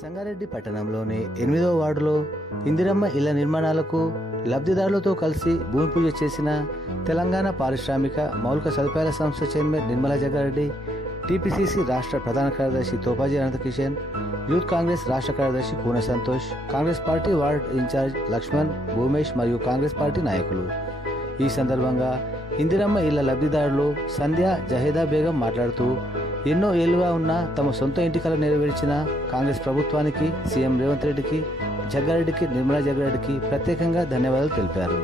సంగారెడ్డి పట్టణంలోని 8వ వార్డులో ఇందిరమ్మ ఇళ్ల నిర్మాణాలకు లబ్ధిదారులతో కలిసి భూమి పూజ చేసిన తెలంగాణ పారిశ్రామిక మౌలిక సదుపాయాల సంస్థ చైర్మన్ నిర్మలా జగ్గారెడ్డి, టీపీసీసీ రాష్ట్ర ప్రధాన కార్యదర్శి తోపాజీ అనంతకిషన్, యూత్ కాంగ్రెస్ రాష్ట్ర కార్యదర్శి Koona Santosh, Congress party ward in charge Laxman, Bhumesh మరియు కాంగ్రెస్ పార్టీ నాయకులు. ఈ సందర్భంగా ఇందిరమ్మ ఇళ్ల లబ్ధిదారులు సంధ్య జహేదా బేగం మాట్లాడుతూ, ఎన్నో ఏళ్లుగా ఉన్న తమ సొంత ఇంటి కల నెరవేర్చిన కాంగ్రెస్ ప్రభుత్వానికి, సీఎం రేవంత్ రెడ్డికి, జగ్గారెడ్డికి, నిర్మలా జగ్గారెడ్డికి ప్రత్యేకంగా ధన్యవాదాలు తెలిపారు.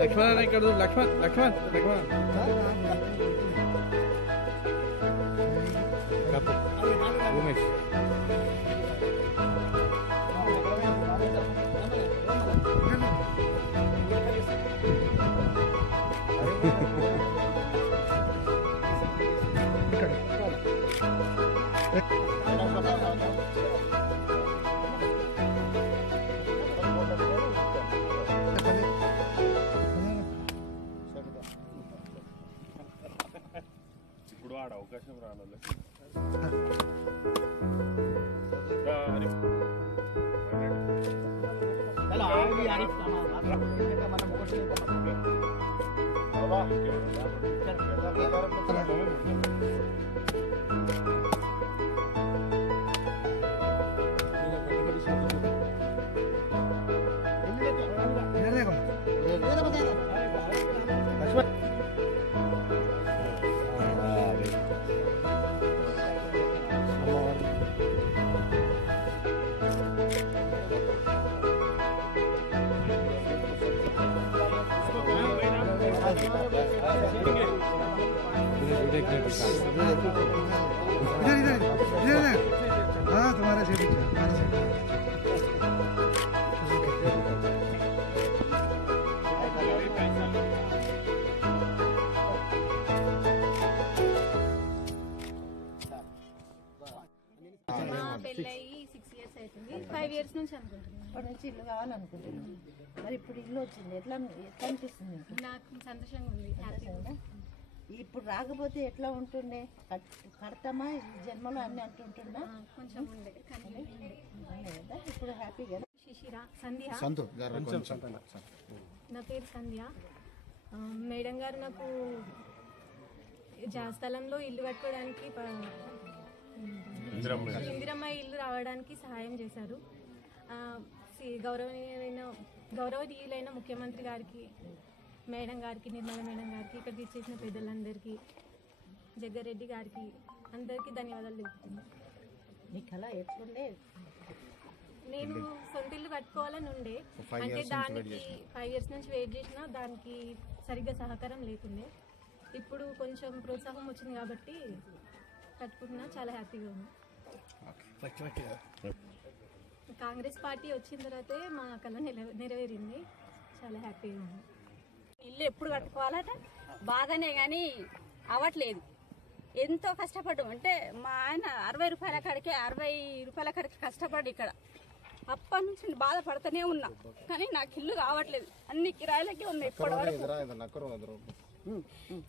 లక్ష్మణ్ ఇక్కడ లక్ష్మణ్ లక్ష్మణ్ లక్ష్మణ్ భూమేష్ ఇప్పుడు ఆడ అవకాశం రాలేదు. పెళ్ళయి 6 years అవుతుంది. 5 years నుంచి అనుకుంటున్నాను. ఇప్పటి నుంచి ఇల్లు కావాలనుకుంటున్నాను. మరి ఇప్పుడు ఇల్లు వచ్చింది, ఎట్లా అనిపిస్తుంది? నాకు సంతోషంగా ఉంది, హ్యాపీగా. ఇప్పుడు రాకపోతే ఎట్లా ఉంటుండే? కడతామా జన్మలో అన్ని అంటుంటున్నా? కొంచెం ఉండే కానీ కదా, ఇప్పుడు హ్యాపీగా. శిశిర సంధ్య, నా పేరు సంధ్య. మేడం గారు నాకు స్థలంలో ఇల్లు కట్టుకోవడానికి, ఇందిరమ్మ ఇల్లు రావడానికి సహాయం చేశారు. గౌరవనీయులైన ముఖ్యమంత్రి గారికి, మేడం గారికి, నిర్మల మేడం గారికి, ఇక్కడికి ఇచ్చేసిన పెద్దలందరికీ, జగ్గారెడ్డి గారికి, అందరికీ ధన్యవాదాలు తెలుపుతున్నాను. మీ కళ ఎట్లుండే? నేను సొంత ఇల్లు కట్టుకోవాలని ఉండే, అంటే దానికి 5 years నుంచి వెయిట్ చేసినా దానికి సరిగ్గా సహకారం లేకుండే. ఇప్పుడు కొంచెం ప్రోత్సాహం వచ్చింది కాబట్టి కట్టుకుంటున్నా, చాలా హ్యాపీగా ఉంది. కాంగ్రెస్ పార్టీ వచ్చిన తర్వాతే మా కళ నెరవేరింది, చాలా హ్యాపీగా ఉంది. ఇల్లు ఎప్పుడు కట్టుకోవాలట బాగానే, కానీ అవ్వట్లేదు. ఎంతో కష్టపడ్డాం. అంటే మా ఆయన 60 రూపాయల కాడికి 60 రూపాయల కాడికి కష్టపడి ఇక్కడ అప్పటి నుంచి బాధపడుతూనే ఉన్నా, కానీ నాకు ఇల్లు కావట్లేదు. అన్ని కిరాయిలకే ఉన్నాయి ఇప్పటివరకు.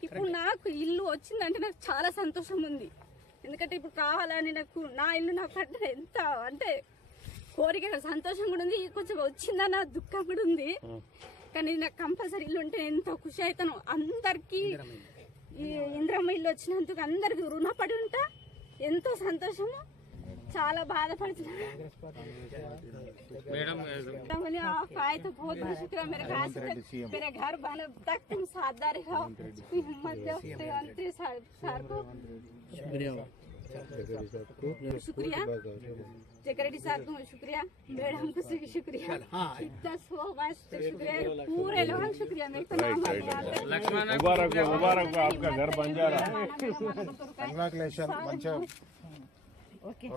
ఇప్పుడు నాకు ఇల్లు వచ్చిందంటే నాకు చాలా సంతోషం ఉంది. ఎందుకంటే ఇప్పుడు కావాలని నాకు నా ఇల్లు నాకు కట్టిన ఎంత అంటే కోరిక, సంతోషం కూడా ఉంది, కొంచెం వచ్చిందన్న దుఃఖం కూడా ఉంది. కానీ నాకు కంపల్సరీ ఇల్లు ఉంటే ఎంతో ఖుషి అవుతాను. అందరికీ ఈ ఇందిరమ్మ ఇల్లు వచ్చినందుకు అందరికి రుణపడి ఉంటా, ఎంతో సంతోషము. చాలా బాధపడుతున్నా. आपका आए तो बहुत बहुत शुक्रिया। मेरे घर से मेरे घर बने तक तुम साथदार हो, हिम्मत दो मंत्री सर को शुक्रिया, सेक्रेटरी साहब को शुक्रिया, मैडम को शुक्रिया, इतना सो मस्त शुक्रिया, पूरे लोग शुक्रिया। मेरे को नाम मुबारक हो, आपका घर बन जा रहा है। कंग्रेचुलेशन, మంచిగా ఓకే